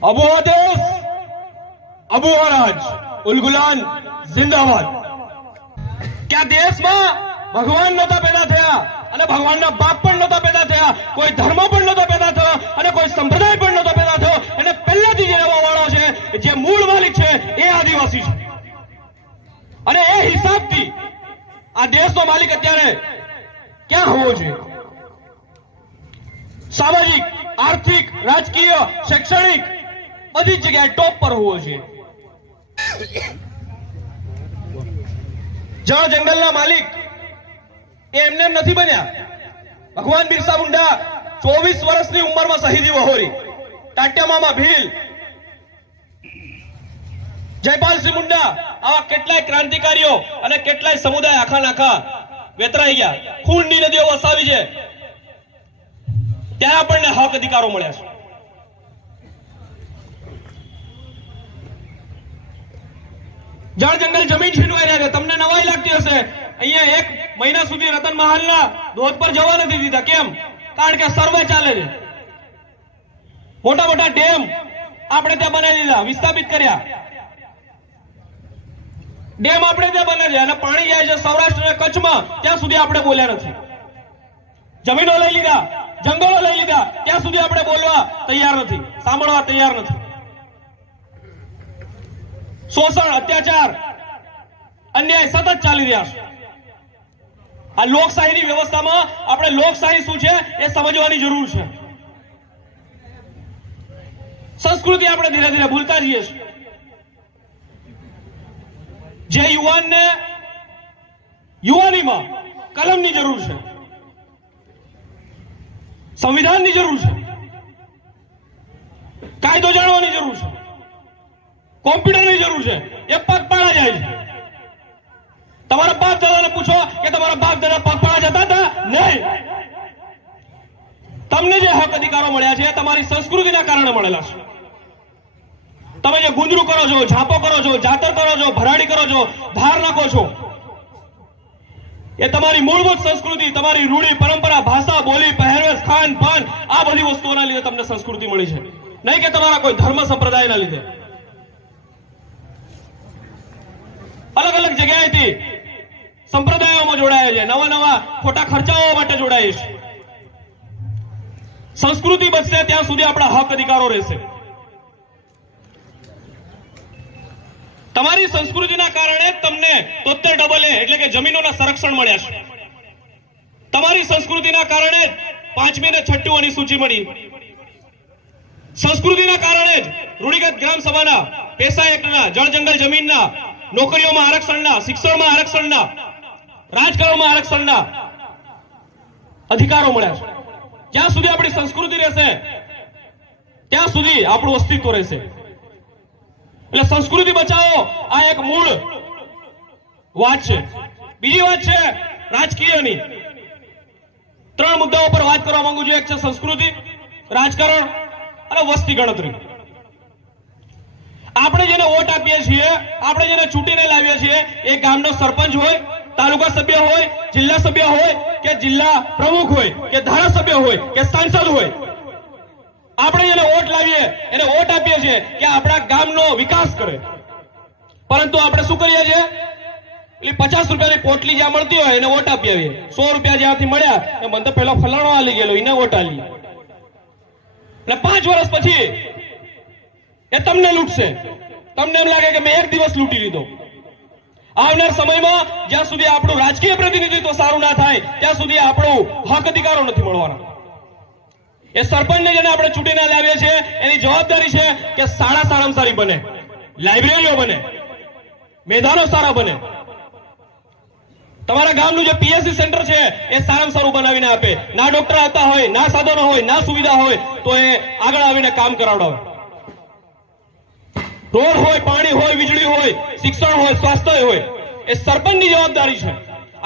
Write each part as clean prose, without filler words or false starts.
अबू आदेश, अबू आराज, उलगुलान जिंदाबाद। क्या देश में भगवान नता पैदा थया અને ભગવાનના બાપ પણ નતા પેદા થયા, કોઈ ધર્મ પણ નતો પેદા થયો અને કોઈ સંપ્રદાય પણ નતો પેદા થયો, અને પહેલાથી જે રહેવા વાળો છે, જે મૂળ માલિક છે એ આદિવાસી છે। અને એ હિસાબથી આ દેશનો માલિક અત્યારે ક્યાં હોવો જોઈએ? સામાજિક, આર્થિક, રાજકીય, શૈક્ષણિક બધી જ જગ્યાએ ટોપ પર હોવો જોઈએ। જળ જંગલના માલિક એમને નથી બન્યા। ભગવાન બિરસા મુંડા 24 વર્ષની ઉંમરમાં શહીદી વહોરી। ટાટ્યામામાં ભીલ, જયપાલસિંહ મુંડા આવા કેટલાય ક્રાંતિકારીઓ અને કેટલાય સમુદાય આખા નાખા વેતરાઈ ગયા, ખૂનની નદીઓ વસાવી છે, ત્યાં આપણને હક અધિકારો મળ્યા છે। જળ જંગલ જમીન છીનવાઈ રહ્યા છે। તમને નવાઈ લાગતી હશે, અહીંયા 1 મહિના સુધી રતન મહાલના ધોધ પર જવા નથી દીધા। કેમ? કારણ કે સર્વે ચાલે છે। મોટા મોટા ડેમ આપણે ત્યાં બનાવી દીધા, વિસ્થાપિત કર્યા। ડેમ આપણે ત્યાં બને છે અને પાણી જાય છે સૌરાષ્ટ્ર અને કચ્છમાં, ત્યાં સુધી આપણે બોલ્યા નથી। જમીનો લઈ લીધા, જંગલો લઈ લીધા, ત્યાં સુધી આપણે બોલવા તૈયાર નથી, સાંભળવા તૈયાર નથી। શોષણ, અત્યાચાર, અન્યાય સતત ચાલી રહ્યા છે। આ લોકશાહીની વ્યવસ્થામાં આપણે લોકશાહી શું છે એ સમજવાની જરૂર છે। સંસ્કૃતિ આપણે ધીરે ધીરે ભૂલતા જઈએ છીએ। જે યુવાનને યુવાનીમાં કલમની જરૂર છે, સંવિધાનની જરૂર છે, કાયદો જાણવાની જરૂર છે, કોમ્પ્યુટરની જરૂર છે, એ પગપાળા જાય છે। તમારા બાપ દાદાને પૂછો કે તમારા બાપ દાદા પગપાળા જતા હતા? નહીં। તમને જે હક અધિકારો મળ્યા છે તમારી સંસ્કૃતિના કારણે મળેલા છે। તમે જે ગુંજરું કરો છો, ઝાપો કરો છો, જાતર કરો છો, ભરાડી કરો છો, ધાર નાખો છો, એ તમારી મૂળભૂત સંસ્કૃતિ, તમારી રૂઢી પરંપરા, ભાષા, બોલી, પહેરવેશ, ખાન પાન, આ બધી વસ્તુઓના લીધે તમને સંસ્કૃતિ મળી છે, નહીં કે તમારા કોઈ ધર્મ સંપ્રદાયના લીધે। अलग अलग जगह थी संप्रदायों में जोड़ाया है, नवा नवा खोटा खर्चाओं माटे जोड़ाया है। संस्कृति बचते त्यां सुधी आपणा हक अधिकारो रहेशे। तमारी संस्कृतिना कारणे तमने 73AA એટલે કે જમીનોના સંરક્ષણ મળ્યા છે। તમારી સંસ્કૃતિના કારણે 5મી અને 6ઠ્ઠી અનુસૂચિ મળી। સંસ્કૃતિના કારણે જ રૂઢિગત ગ્રામ સભાના, પેસા એક્ટના, જળ જંગલ જમીનના, નોકરીઓમાં આરક્ષણના, શિક્ષણમાં આરક્ષણના, રાજકારણમાં આરક્ષણના અધિકારો મળ્યા છે। જ્યાં સુધી આપણી સંસ્કૃતિ રહેશે ત્યાં સુધી આપણું અસ્તિત્વ રહેશે। એટલે સંસ્કૃતિ બચાવો આ એક મૂળ વાત છે। બીજી વાત છે રાજકીયની। 3 મુદ્દાઓ પર વાત કરવા માંગુ છું। એક છે સંસ્કૃતિ, રાજકારણ અને વસ્તી ગણતરી। આપણે જેને વોટ આપીએ છીએ, આપણે જેને ચૂંટીને લાવીએ છીએ, એ ગામનો સરપંચ હોય, તાલુકા સભ્ય હોય, જિલ્લા સભ્ય હોય કે જિલ્લા પ્રમુખ હોય કે ધારાસભ્ય હોય કે સાંસદ હોય, આપણે જેને વોટ લાવીએ એને વોટ આપીએ છીએ કે આપણા ગામનો વિકાસ કરે। પરંતુ આપણે શું કરીએ છીએ? એટલે 50 રૂપિયાની પોટલી જ્યાં મળતી હોય એને વોટ આપી આવીએ। 100 રૂપિયા જ્યાંથી મળ્યા એ મને તો પહેલો ફલાણો આલી ગયેલો, એને વોટ આલી। એટલે 5 વર્ષ પછી એ તમને લૂટશે। તમને એમ લાગે કે મેં 1 દિવસ લૂંટી લીધો। આવનાર સમયમાં જ્યાં સુધી આપણું રાજકીય પ્રતિનિધિત્વ સારું ના થાય ત્યાં સુધી આપણો હક અધિકારો નથી મળવાના। એ સરપંચને જેને આપણે ચૂંટીને લાવીએ છીએ એની જવાબદારી છે કે શાળા સારામાં સારી બને, લાઇબ્રેરીઓ બને, મેદાનો સારા બને, તમારા ગામનું જે પીએસસી સેન્ટર છે એ સારામાં સારું બનાવીને આપે। ના ડોક્ટર આવતા હોય, ના સાધનો હોય, ના સુવિધા હોય તો એ આગળ આવીને કામ કરાવડાવે। रोड होय, पाणी होय, वीजળી होय, शिक्षण होय, स्वास्थ्य होय, ए सरपंचनी जवाबदारी छे।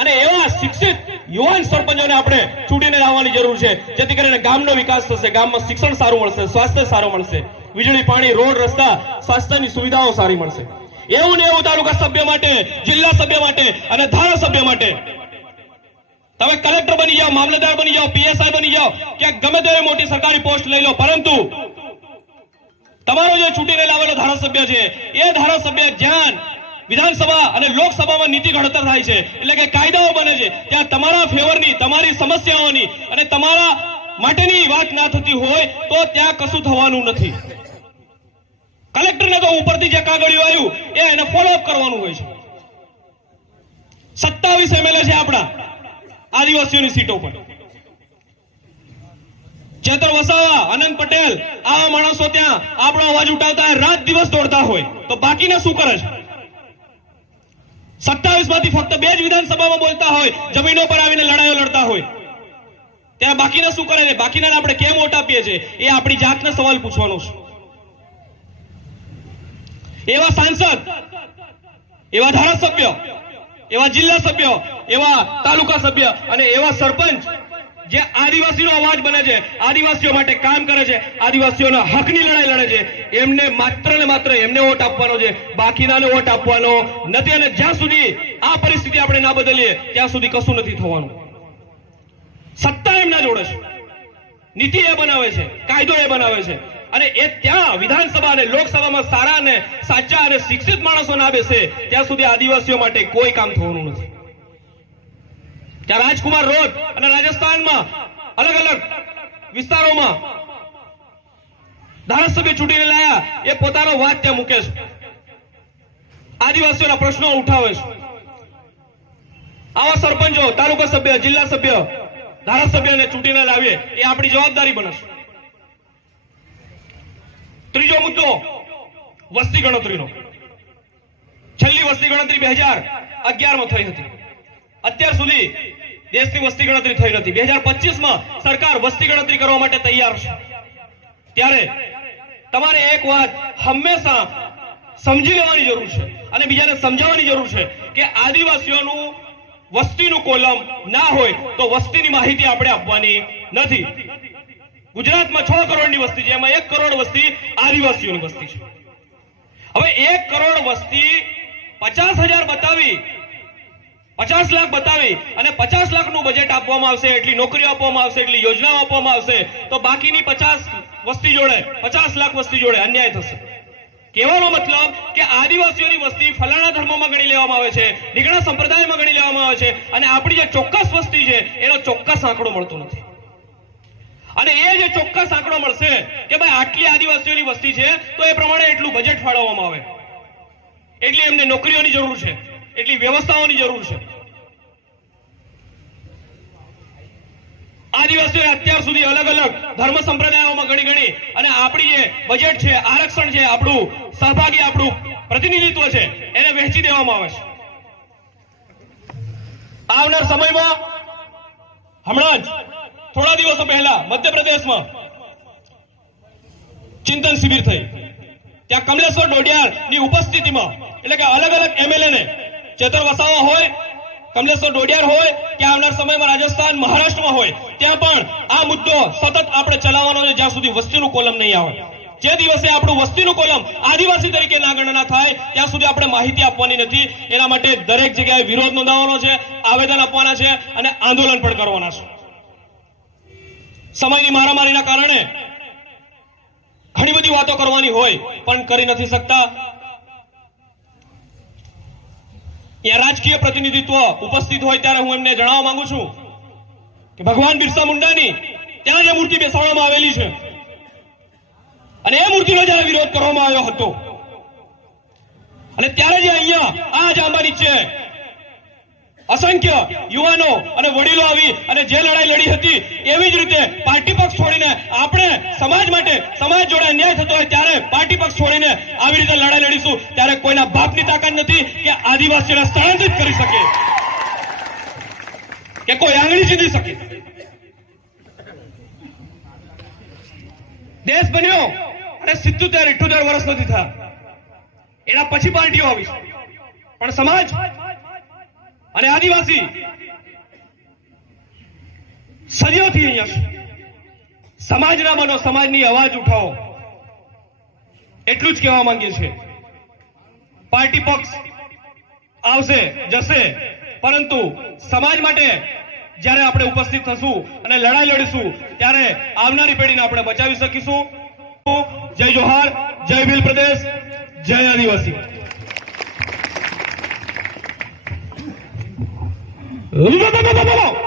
અને એવા શિક્ષિત યુવાન સરપંચોને આપણે ચૂંટીને લાવવાની જરૂર છે, જેથી કરીને ગામનો વિકાસ થશે, ગામમાં શિક્ષણ સારું મળશે, સ્વાસ્થ્ય સારું મળશે, વીજળી, પાણી, રોડ, રસ્તા, સ્વાસ્થ્યની સુવિધાઓ સારી મળશે। એવું ને એવું તાલુકા સભ્ય માટે, જિલ્લા સભ્ય માટે અને ધારાસભ્ય માટે તમે કલેક્ટર બની જાઓ, મામલતદાર બની જાઓ, પીએસઆઈ બની જાઓ કે ગમે તેવી મોટી સરકારી પોસ્ટ લઈ લો, પરંતુ તમારો જે ચૂંટીને લાવેલો ધારાસભ્ય છે એ ધારાસભ્ય જ્યાં વિધાનસભા અને લોકસભામાં નીતિ ઘડતર થાય છે, એટલે કે કાયદાઓ બને છે, ત્યાં તમારા ફેવરની, તમારી સમસ્યાઓની અને તમારા માટેની વાત ના થતી હોય તો ત્યાં કશું થવાનું નથી. કલેક્ટરને તો ઉપરથી જે કાગળિયું આવ્યું એને ફોલોઅપ કરવાનું હોય છે. 27 એમએલએ છે આપણા આદિવાસીઓની સીટો પર. ચેતર વસાવા, આનંદ પટેલ, આ માણસો ત્યાં આપણો અવાજ ઉઠાવતા રાત દિવસ દોડતા હોય તો બાકીના શું કરે છે? 27 માંથી ફક્ત 2 જ વિધાનસભામાં બોલતા હોય, જમીનો પર આવીને લડાઈઓ લડતા હોય, ત્યાં બાકીના શું કરે છે? બાકીના આપણે કેમ વોટ આપીએ છીએ એ આપણી જાતને સવાલ પૂછવાનો છે. એવા સાંસદ, એવા ધારાસભ્ય, એવા જિલ્લા સભ્ય, એવા તાલુકા સભ્ય અને એવા સરપંચ જે આદિવાસીનો અવાજ બને છે, આદિવાસીઓ માટે કામ કરે છે, આદિવાસીઓના હકની લડાઈ લડે છે, એમને માત્ર ને માત્ર એમને વોટ આપવાનો છે, બાકીનાને વોટ આપવાનો નથી. અને જ્યાં સુધી આ પરિસ્થિતિ આપણે ના બદલીએ ત્યાં સુધી કશું નથી થવાનું. સત્તા એમના જોડે છે, નીતિ એ બનાવે છે, કાયદો એ બનાવે છે, અને એ ત્યાં વિધાનસભા અને લોકસભામાં સારા અને સાચા અને શિક્ષિત માણસો ના બેસે ત્યાં સુધી આદિવાસીઓ માટે કોઈ કામ થવાનું નથી. ત્યાં રાજકુમાર રોડ અને રાજસ્થાનમાં અલગ અલગ વિસ્તારોમાં ધારાસભ્ય ચૂંટીને લાયા, એ પોતાનો વાત ત્યાં મૂકે છે, આદિવાસીઓના પ્રશ્નો ઉઠાવે છે. આવા સરપંચો, તાલુકા સભ્ય, જિલ્લા સભ્ય, ધારાસભ્યને ચૂંટીને લાવીએ એ આપણી જવાબદારી બનશે. ત્રીજો મુદ્દો વસ્તી ગણતરીનો. છેલ્લી વસ્તી ગણતરી 2011માં થઈ હતી. અત્યાર સુધી દેશની વસ્તી ગણતરી થઈ નથી. 2025માં સરકાર વસ્તી ગણતરી કરવા માટે તૈયાર છે. ત્યારે તમારે એક વાત હંમેશા સમજી લેવાની જરૂર છે અને બીજાને સમજાવવાની જરૂર છે કે આદિવાસીઓનું વસ્તીનું કોલમ ના હોય તો વસ્તીની માહિતી આપણે આપવાની નથી. ગુજરાતમાં 6 કરોડની વસ્તી છે, એમાં 1 કરોડ વસ્તી આદિવાસીઓની વસ્તી છે. હવે 1 કરોડ વસ્તી 50,000 બતાવી, 50 લાખ બતાવી અને 50 લાખનું બજેટ આપવામાં આવશે, એટલી નોકરીઓ આપવામાં આવશે, એટલી યોજનાઓ આપવામાં આવશે, તો બાકીની 50 વસ્તી જોડે, 50 લાખ વસ્તી જોડે અન્યાય થશે. કહેવાનો મતલબ કે આદિવાસીઓની વસ્તી ફલાણા ધર્મમાં ગણી લેવામાં આવે છે, નીકળા સંપ્રદાયમાં ગણી લેવામાં આવે છે, અને આપણી જે ચોક્કસ વસ્તી છે એનો ચોક્કસ આંકડો મળતો નથી. અને એ જે ચોક્કસ આંકડો મળશે કે ભાઈ આટલી આદિવાસીઓની વસ્તી છે તો એ પ્રમાણે એટલું બજેટ ફાળવવામાં આવે, એટલી એમને નોકરીઓની જરૂર છે, એટલી વ્યવસ્થાઓની જરૂર છે. આદિવાસીઓ અત્યાર સુધી અલગ અલગ ધર્મ સંપ્રદાયોમાં ગણી અને આપણી જે બજેટ છે, આરક્ષણ છે, આપણું સહભાગી, આપણું પ્રતિનિધિત્વ છે, એને વહેંચી દેવામાં આવે છે. આવનાર સમયમાં હમણાં જ થોડા દિવસો પહેલા મધ્યપ્રદેશમાં ચિંતન શિબિર થઈ. ત્યાં કમલેશ્વર ડોડિયારની ઉપસ્થિતિમાં, એટલે કે અલગ અલગ એમએલએ ને, ચેતર વસાવા હોય, કમલેશ્વર ડોડિયાર હોય કે આવનાર સમયમાં રાજસ્થાન, મહારાષ્ટ્રમાં હોય, ત્યાં પણ આ મુદ્દો સતત આપણે ચલાવવાનો છે જ્યાં સુધી વસ્તીનું કોલમ નહીં આવે. જે દિવસે આપણું વસ્તીનું કોલમ આદિવાસી તરીકે ના ગણના થાય ત્યાં સુધી આપણે માહિતી આપવાની નથી. એના માટે દરેક જગ્યાએ વિરોધ નોંધાવવાનો છે, આવેદન આપવાના છે અને આંદોલન પણ કરવાના છે. સમયની મારામારીના કારણે ઘણી બધી વાતો કરવાની હોય પણ કરી નથી શકતા. ત્યાં રાજકીય પ્રતિનિધિત્વ ઉપસ્થિત હોય ત્યારે હું એમને જણાવવા માંગુ છું કે ભગવાન બિરસા મુંડાની ત્યાં જે મૂર્તિ બેસાડવામાં આવેલી છે અને એ મૂર્તિનો જ્યારે વિરોધ કરવામાં આવ્યો હતો અને ત્યારે જે અહીંયા આ જાંબા નીચે અસંખ્ય યુવાનો અને વડીલો આવી અને જે લડાઈ લડી હતી, એવી જ રીતે પાર્ટી પક્ષ છોડીને આપણે સમાજ માટે, સમાજ જોડે અન્યાય થતો હોય ત્યારે પાર્ટી પક્ષ છોડીને આવી રીતે લડાઈ લડીશું. ત્યારે કોઈના બાપની તાકાત નથી કે આદિવાસીઓને સ્થળાંતરિત કરી શકે કે કોઈ આંગળી ચીંધી શકે. દેશ બન્યો અને 77-78 વર્ષ નથી થયા, એના પછી પાર્ટીઓ આવી, પણ સમાજ અને આદિવાસી સદીઓથી અહીંયા છે. સમાજના બનો, સમાજની અવાજ ઉઠાવો, એટલું જ કહેવા માંગીએ છીએ. પાર્ટી પક્ષ આવશે જશે, પરંતુ સમાજ માટે જ્યારે આપણે ઉપસ્થિત થશું અને લડાઈ લડીશું ત્યારે આવનારી પેઢીને આપણે બચાવી શકીશું. જય જોહાર, જય ભીલ પ્રદેશ, જય આદિવાસી. બોલો